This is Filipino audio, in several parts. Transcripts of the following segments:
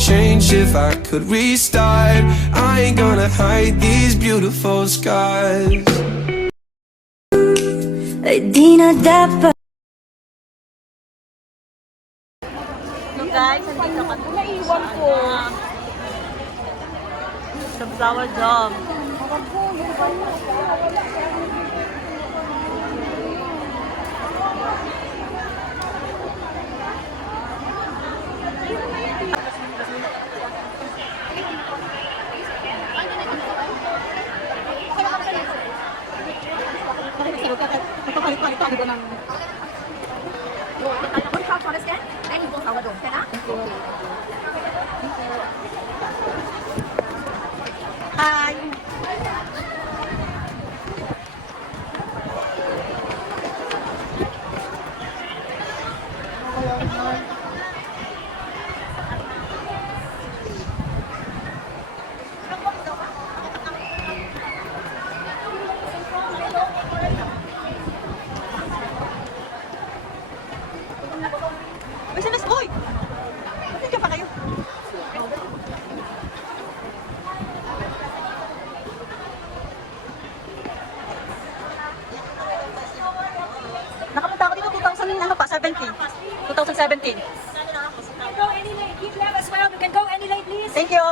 change if I could restart. I ain't gonna hide these beautiful scars. Ay di na dapat. So guys, nandito kami Naiwan ko. sa Flower Dome. Hi! Uy, sinas! Uy! Bakit ka pa kayo? Nakapunta ako dito 2000, ano pa, 17. 2017. Go any lane. Keep left as well. You can go any lane, please. Thank you!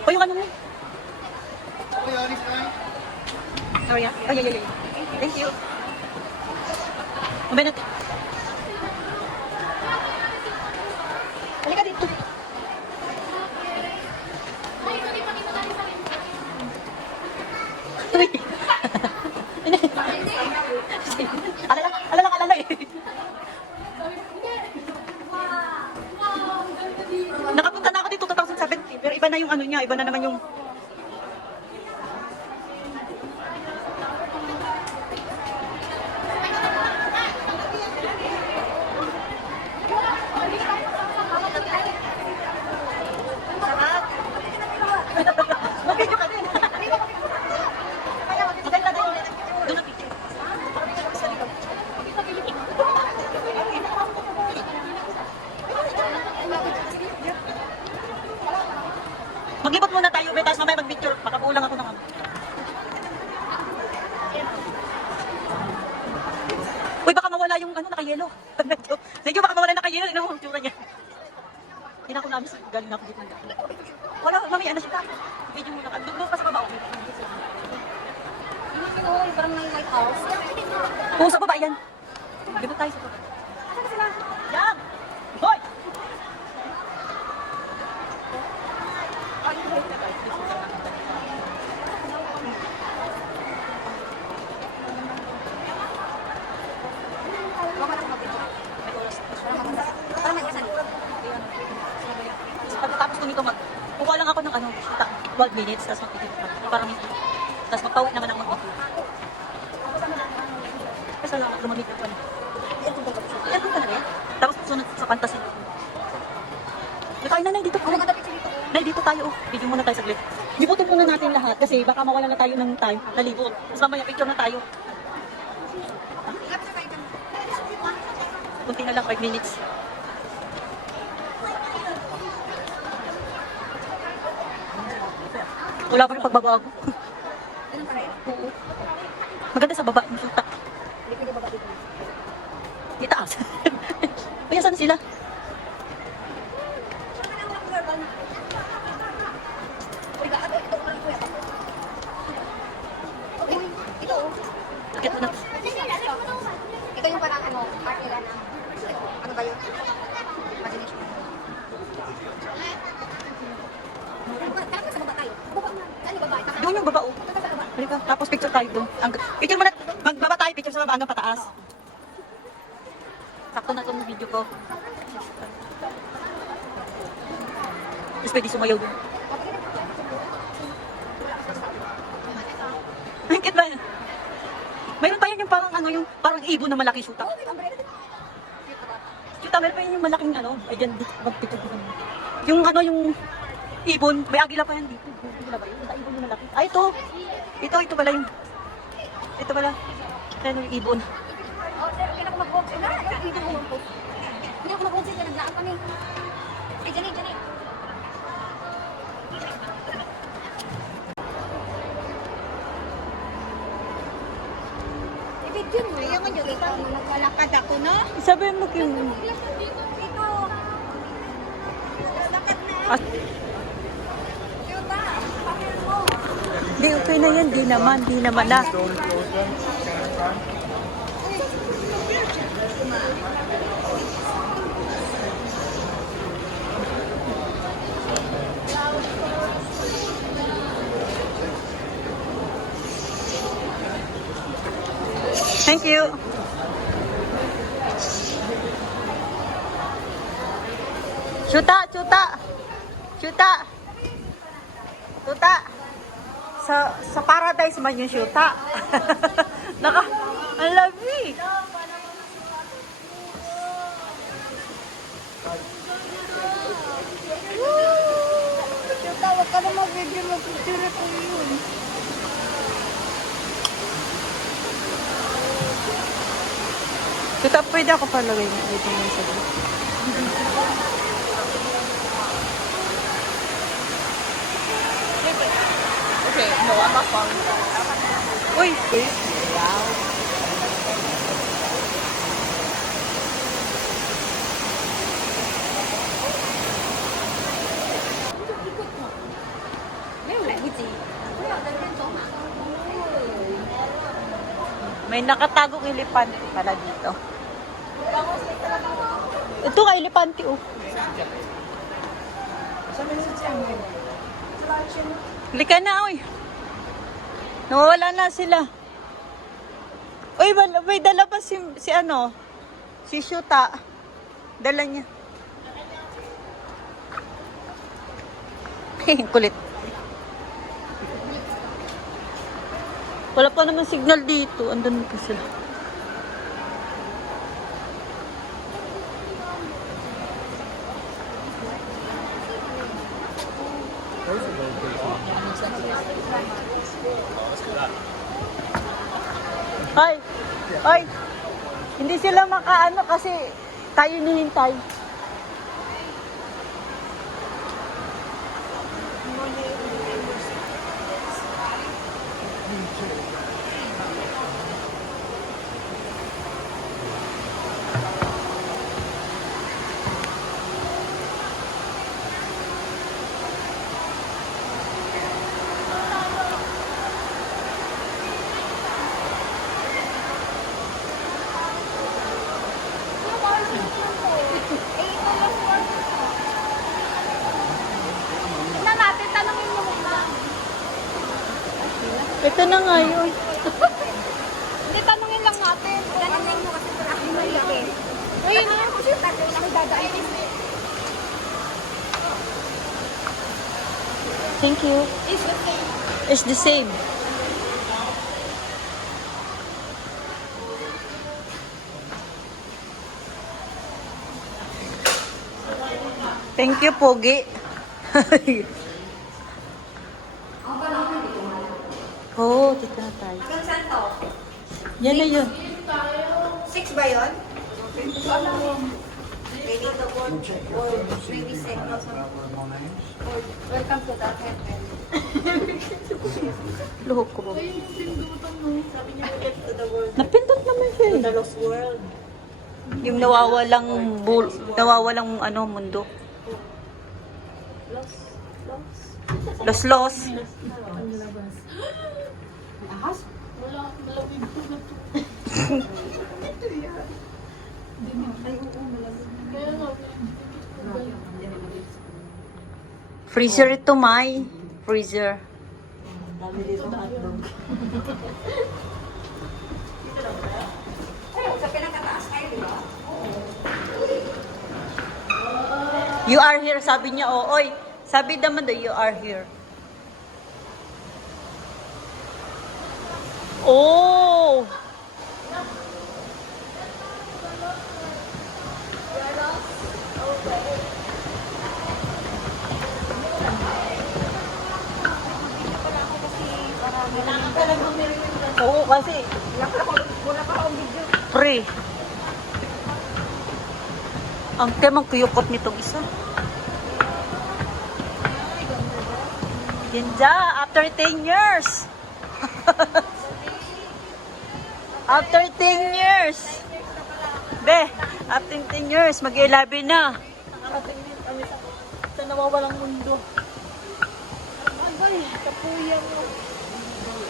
O yung ano mo? Oh, yeah? Oh, yeah. Thank you. Mamaya natin. Halika dito. Uy. Alala eh. Nakapunta na ako dito 2017, pero iba na yung ano niya, iba na naman yung mag-video ka din. Maganda din. Doon na picture. Mag-ibot muna tayo, betas mamaya mag-picture. Makabulang ako ng ano. Uy, baka mawala yung ano, naka-yellow. Sige, baka mawala naka-yellow. Tignan mo ang tsura niya. Hindi ako namin, galing ako dito. Wala, mamaya na siya. Video muna ka. Doon pa sa baba. Okay. Parang may lighthouse. Oo, sa baba yan. Gano'n tayo sa baba. Yan! Hoy! Pagkatapos ko nito kukuha lang ako ng 12 minutes, tapos parang tapos magpawit naman ang mag-video. Kasi lang, lumamit na pa na. Yan kung talaga yan. Tapos sunod sa fantasy. Nakain na dito. Nay, dito tayo. Video muna tayo saglit. Libutin muna natin lahat kasi baka mawala na tayo ng time. Nalibot. Tapos mamaya picture na tayo. Kunti na lang, 5 minutes. Wala pa rin pagbabago. Oo. Maganda sa baba yung suta. Di taas. Kaya saan sila? Akit mo na. Ito yung parang art nila na ano ba yun? Imagination. Tara sa baba tayo. Ano baba? Doon yung baba, oh. Halika, tapos picture tayo doon. Picture mo na, magbaba tayo, picture sa baba hanggang pataas. Sakto na itong video ko. Tapos pwede sumayaw doon. Ang cute ba yan? Mayroon pa yan yung parang ano, yung parang ibon na malaki shoota. Shoota, meron pa yun yung malaking ano. Ay, dyan, mag-picture ko naman. Yung ano, yung ibon, may agila pa yan dito. Agila ba yun? Yung ibon yung malaki. Ay, ito. Ito pala yung. Ito pala. Ano yung ibon. Oh, sir, hindi na ako mag-post. Hindi ako mag-post. Hindi ako mag-post. Naglaan kami. dito na naglalakad ako, no? Sabi mo Kim. Dito. Lakad na. Ah, di okay na yan, di naman na. Thank you. Chuta, chuta. Chuta. Chuta. Sa paradise man yung syuta. Ang lamig. Chuta, wag ka na mag-video, mag-picture ko yun. Chuta, pwede ako palagay dito ng sabi. Okay, no, I'm not following that. Uy, may nakatagong elepante pala dito. Ito nga elepante oh. Lika na oy. Nawawala na sila. Uy, may dala pa si ano? Si Shuta. Dala niya. Kulit. Wala pa naman signal dito. Andun pa sila. Ay! Ay! Hindi sila makaano kasi tayo nihintay. Na natin, tanongin mo muna. Ito na nga yun. Hindi, tanongin lang natin. Tanongin mo kasi kung ako maliit. Uy, ano yung kasi tatay lang dadaan. Thank you. It's the same. Thank you, Pogi. Oo, dito na tayo. Hanggang saan to? Yan na yun. 6 ba yun? Maybe the board or maybe signals. Welcome to the heaven. Luhok ko. Sabi niya, welcome to the world. Napindot naman siya. The lost world. Yung nawawalang ano, mundo. Los. Freezer ito, Mai. Freezer. Sa pinakataas kayo, di ba? You are here, sabi niya. Oh, oy. Sabi naman daw, you are here. Oh! Oo, kasi Wala pa akong video. pre. Ang temang kuyukot nitong isa. Ganda, after 10 years. After 10 years. Be, after 10 years, mag-11 na. Nakarating din kami sa nawawalang mundo. Agay, kapuyan mo.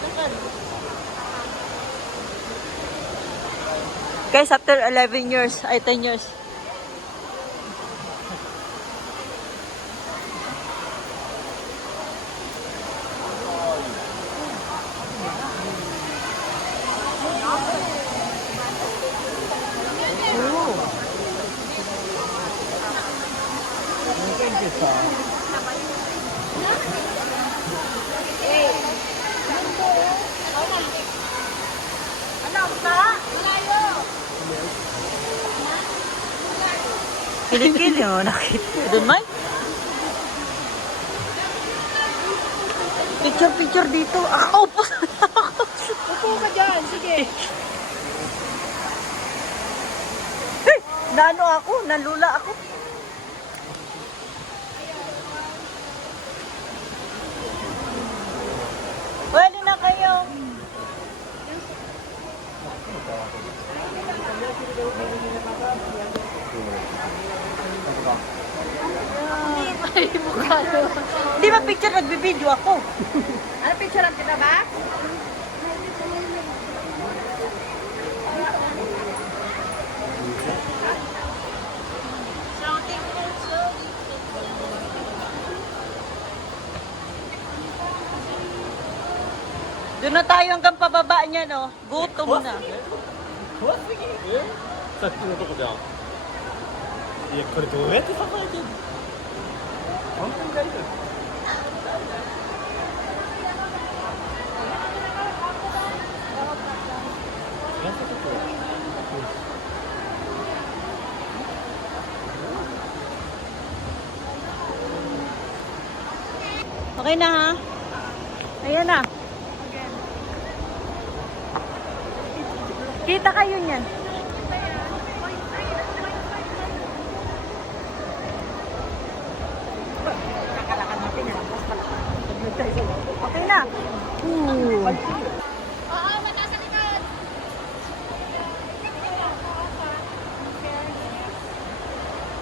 Nakan. Guys, after 11 years, ay 10 years. Kilikili mo, nakita. Doon man? Picture dito. Upo. Upo ka dyan, sige. Hey, naano ako, nalula ako. Pwede na kayo. Di ba picture nagbibideo ako? Ano picture ang kita ba? Doon na tayo hanggang pababa niya, no? Gutom na. さっきのとこじゃん。いや、これどうやって支えてんの？本当に大丈夫？Okay na, ha? Ayan na. Kita kayo niyan. Okay na. Oo, mataas ang likod.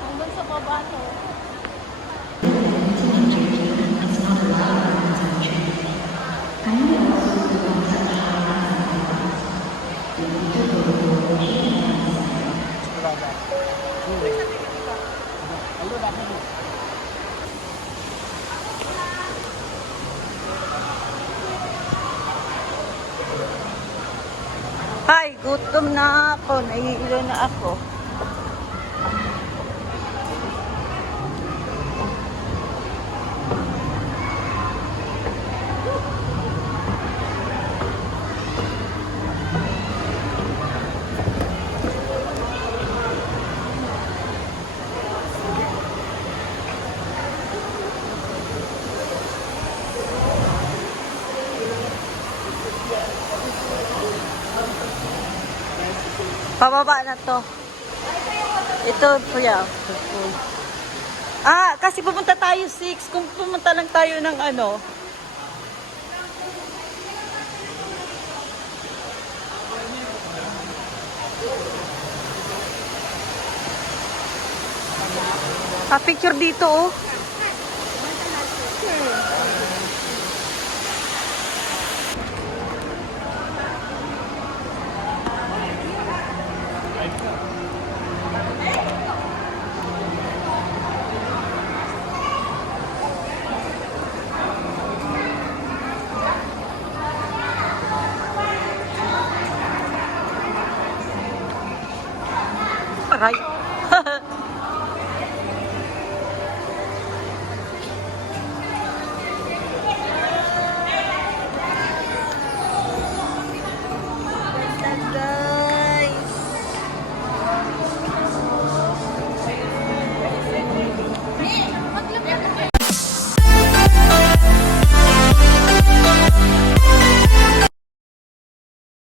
Hanggang sa baba to. Hi, gutom na ako. Naiilo na ako. Pababa na to. Ito, kuya. Ah, kasi pupunta tayo 6. Kung pumunta lang tayo ng ano. Ah, picture dito, oh. Aray.